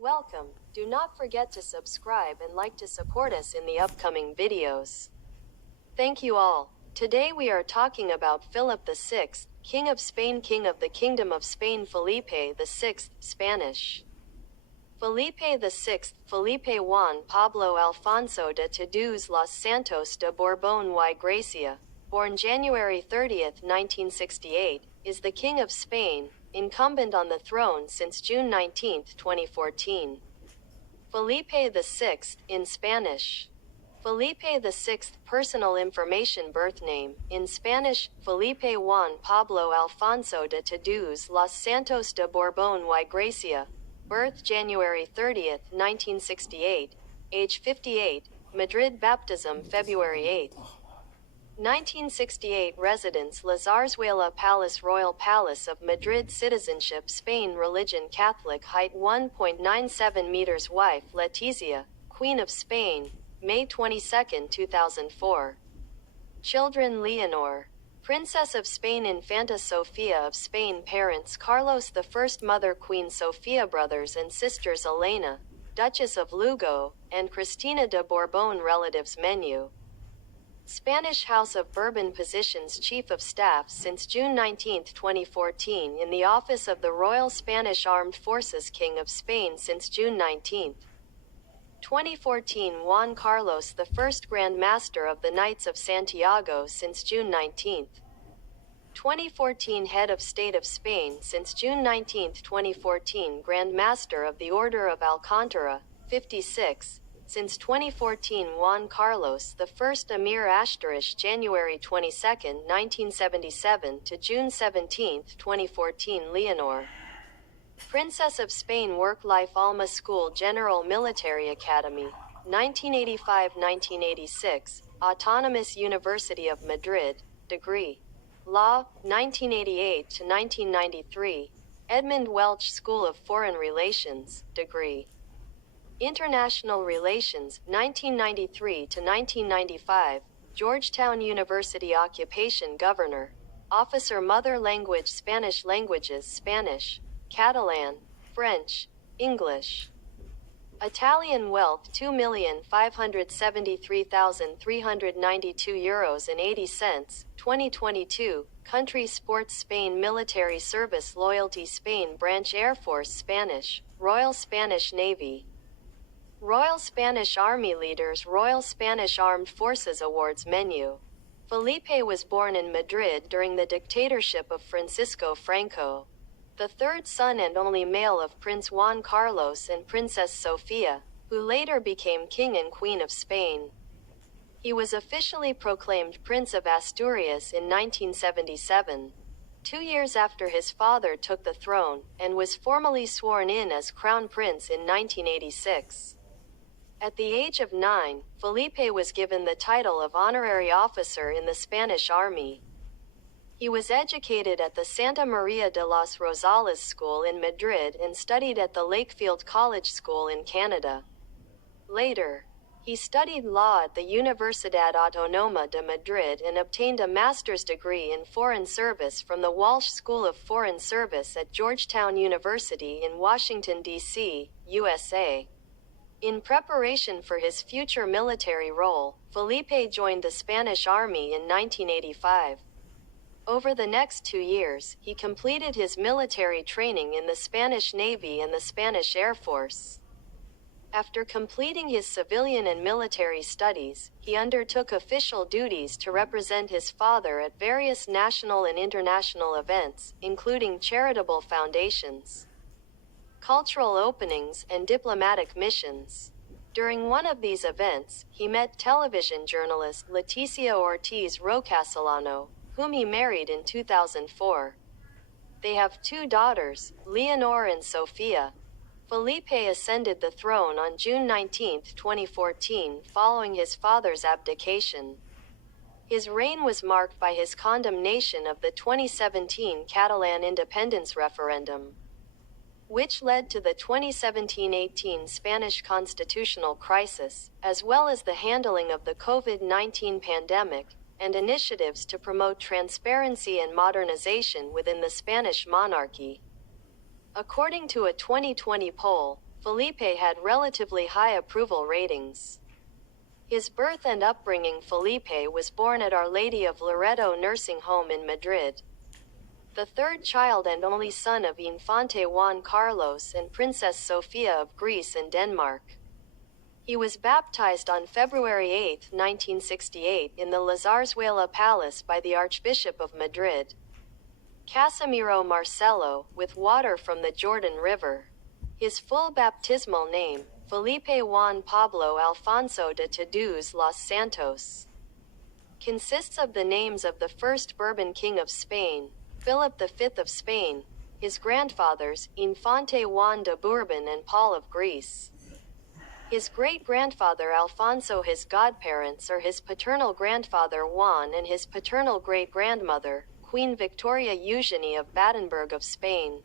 Welcome. Do not forget to subscribe and like to support us in the upcoming videos. Thank you all. Today we are talking about Philip VI, King of Spain, King of the Kingdom of Spain. Felipe VI, Spanish. Felipe VI, Felipe Juan Pablo Alfonso de Tudela los Santos de Borbón y Gracia, born January 30, 1968, is the King of Spain, incumbent on the throne since June 19, 2014. Felipe VI, in Spanish. Felipe VI, personal information, birth name, in Spanish, Felipe Juan Pablo Alfonso de Tudela los Santos de Borbón y Gracia, birth January 30, 1968, age 58, Madrid, baptism February 8, 1968, residence La Zarzuela Palace, Royal Palace of Madrid, citizenship Spain, religion Catholic, height 1.97 meters, wife Letizia, Queen of Spain, May 22, 2004. Children Leonor, Princess of Spain, Infanta Sofia of Spain, parents Carlos I, mother Queen Sofia, brothers and sisters Elena, Duchess of Lugo, and Cristina de Borbón, relatives menu. Spanish House of Bourbon, positions Chief of Staff since June 19, 2014, in the office of the Royal Spanish Armed Forces, King of Spain since June 19, 2014, Juan Carlos I, Grand Master of the Knights of Santiago since June 19, 2014, Head of State of Spain since June 19, 2014, Grand Master of the Order of Alcántara, 56, since 2014, Juan Carlos I, Emir * January 22, 1977 to June 17, 2014, Leonor, Princess of Spain, work-life, Alma School, General Military Academy, 1985-1986, Autonomous University of Madrid, degree, Law, 1988 to 1993, Edmund Welch School of Foreign Relations, degree, International Relations, 1993 to 1995, Georgetown University, occupation Governor, officer, mother language Spanish, languages Spanish, Catalan, French, English. Italian, wealth €2,573,392.80, 2022, country, sports Spain, military service, loyalty Spain, branch, Air Force, Spanish, Royal Spanish Navy, Royal Spanish Army, leaders, Royal Spanish Armed Forces, awards menu. Felipe was born in Madrid during the dictatorship of Francisco Franco, the third son and only male of Prince Juan Carlos and Princess Sofia, who later became King and Queen of Spain. He was officially proclaimed Prince of Asturias in 1977, 2 years after his father took the throne, and was formally sworn in as Crown Prince in 1986. At the age of 9, Felipe was given the title of honorary officer in the Spanish Army. He was educated at the Santa Maria de las Rosales School in Madrid and studied at the Lakefield College School in Canada. Later, he studied law at the Universidad Autónoma de Madrid and obtained a master's degree in foreign service from the Walsh School of Foreign Service at Georgetown University in Washington, D.C., USA. In preparation for his future military role, Felipe joined the Spanish Army in 1985. Over the next 2 years, he completed his military training in the Spanish Navy and the Spanish Air Force. After completing his civilian and military studies, he undertook official duties to represent his father at various national and international events, including charitable foundations, cultural openings, and diplomatic missions. During one of these events, he met television journalist Leticia Ortiz Rocasolano, whom he married in 2004. They have 2 daughters, Leonor and Sofia. Felipe ascended the throne on June 19, 2014, following his father's abdication. His reign was marked by his condemnation of the 2017 Catalan independence referendum, which led to the 2017-18 Spanish constitutional crisis, as well as the handling of the COVID-19 pandemic, and initiatives to promote transparency and modernization within the Spanish monarchy. According to a 2020 poll, Felipe had relatively high approval ratings. His birth and upbringing. Felipe was born at Our Lady of Loreto Nursing Home in Madrid. The third child and only son of Infante Juan Carlos and Princess Sofia of Greece and Denmark. He was baptized on February 8, 1968 in the La Zarzuela Palace by the Archbishop of Madrid, Casimiro Marcelo, with water from the Jordan River. His full baptismal name, Felipe Juan Pablo Alfonso de Taduz los Santos, consists of the names of the first Bourbon king of Spain, Philip V of Spain, his grandfathers, Infante Juan de Bourbon and Paul of Greece. His great-grandfather Alfonso, his godparents are his paternal grandfather Juan and his paternal great-grandmother, Queen Victoria Eugenie of Battenberg of Spain.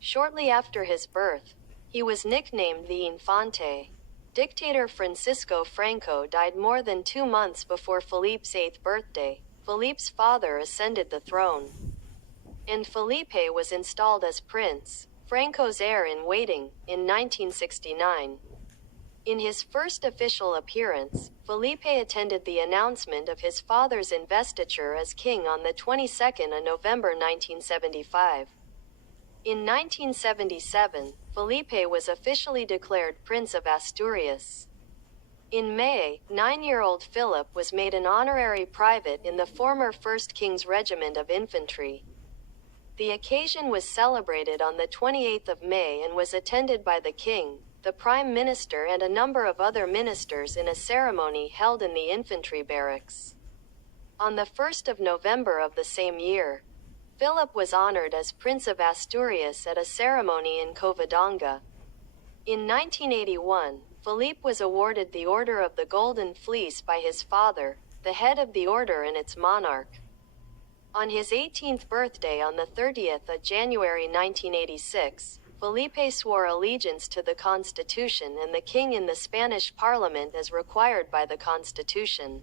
Shortly after his birth, he was nicknamed the Infante. Dictator Francisco Franco died more than 2 months before Felipe's 8th birthday. Felipe's father ascended the throne, and Felipe was installed as Prince, Franco's heir-in-waiting, in 1969. In his first official appearance, Felipe attended the announcement of his father's investiture as king on the 22nd of November 1975. In 1977, Felipe was officially declared Prince of Asturias. In May, 9-year-old Philip was made an honorary private in the former 1st King's Regiment of Infantry. The occasion was celebrated on the 28th of May and was attended by the King, the Prime Minister and a number of other ministers in a ceremony held in the infantry barracks. On the 1st of November of the same year, Philip was honored as Prince of Asturias at a ceremony in Covadonga. In 1981, Felipe was awarded the Order of the Golden Fleece by his father, the head of the order and its monarch. On his 18th birthday on the 30th of January 1986, Felipe swore allegiance to the Constitution and the King in the Spanish Parliament as required by the Constitution,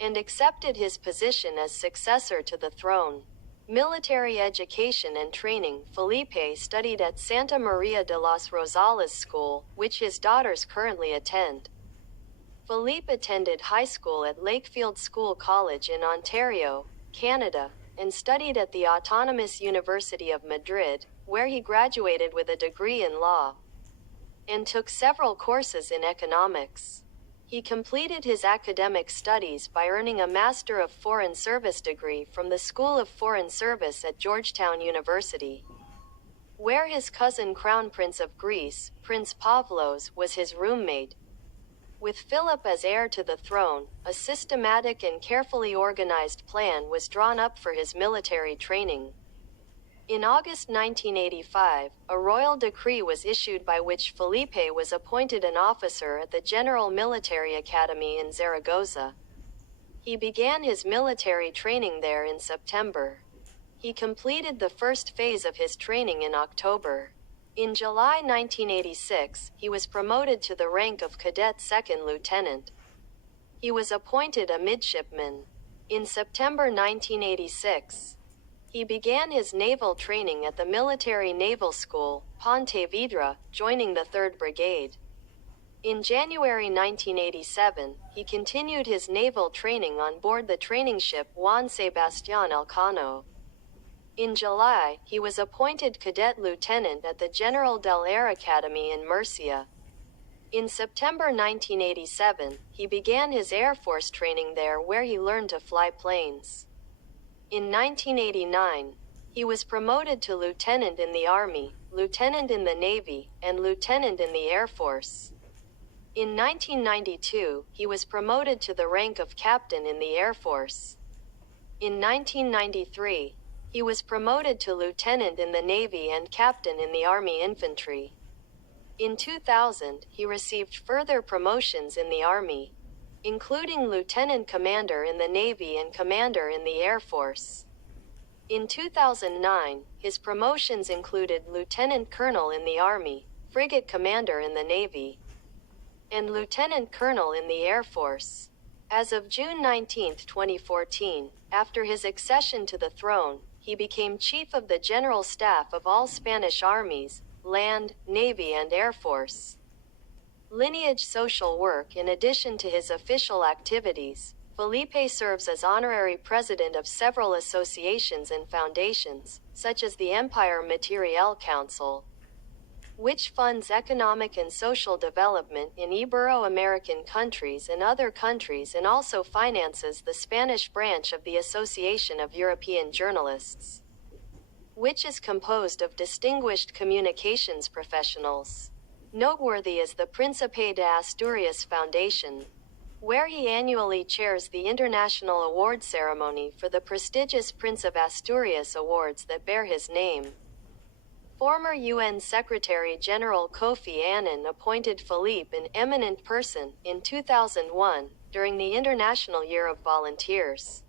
and accepted his position as successor to the throne. Military education and training. Felipe studied at Santa Maria de los Rosales School, which his daughters currently attend. Felipe attended high school at Lakefield School College in Ontario, Canada, and studied at the Autonomous University of Madrid, where he graduated with a degree in law, and took several courses in economics. He completed his academic studies by earning a Master of Foreign Service degree from the School of Foreign Service at Georgetown University, where his cousin Crown Prince of Greece, Prince Pavlos, was his roommate. With Philip as heir to the throne, a systematic and carefully organized plan was drawn up for his military training. In August 1985, a royal decree was issued by which Felipe was appointed an officer at the General Military Academy in Zaragoza. He began his military training there in September. He completed the first phase of his training in October. In July 1986, he was promoted to the rank of Cadet Second Lieutenant. He was appointed a midshipman. In September 1986, he began his naval training at the Military Naval School, Pontevedra, joining the 3rd Brigade. In January 1987, he continued his naval training on board the training ship Juan Sebastián Elcano. In July, he was appointed cadet lieutenant at the General del Air Academy in Murcia. In September 1987, he began his Air Force training there where he learned to fly planes. In 1989, he was promoted to lieutenant in the Army, lieutenant in the Navy, and lieutenant in the Air Force. In 1992, he was promoted to the rank of captain in the Air Force. In 1993, he was promoted to lieutenant in the Navy and captain in the Army Infantry. In 2000, he received further promotions in the Army, including lieutenant commander in the Navy and commander in the Air Force. In 2009, his promotions included lieutenant colonel in the Army, frigate commander in the Navy, and lieutenant colonel in the Air Force. As of June 19, 2014, after his accession to the throne, he became chief of the General Staff of all Spanish armies, Land, Navy and Air Force. Lineage social work. In addition to his official activities, Felipe serves as honorary president of several associations and foundations, such as the Empire Material Council, which funds economic and social development in Ibero-American countries and other countries, and also finances the Spanish branch of the Association of European Journalists, which is composed of distinguished communications professionals. Noteworthy is the Príncipe de Asturias Foundation, where he annually chairs the international award ceremony for the prestigious Prince of Asturias Awards that bear his name. Former UN Secretary-General Kofi Annan appointed Philippe an eminent person in 2001 during the International Year of Volunteers,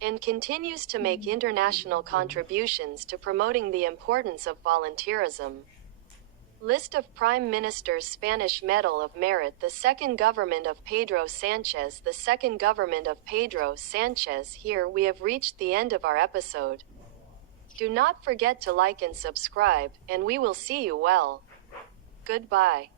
and continues to make international contributions to promoting the importance of volunteerism. List of Prime Ministers. Spanish Medal of Merit. The second government of Pedro Sánchez. The second government of Pedro Sánchez. Here we have reached the end of our episode. Do not forget to like and subscribe, and we will see you well. Goodbye.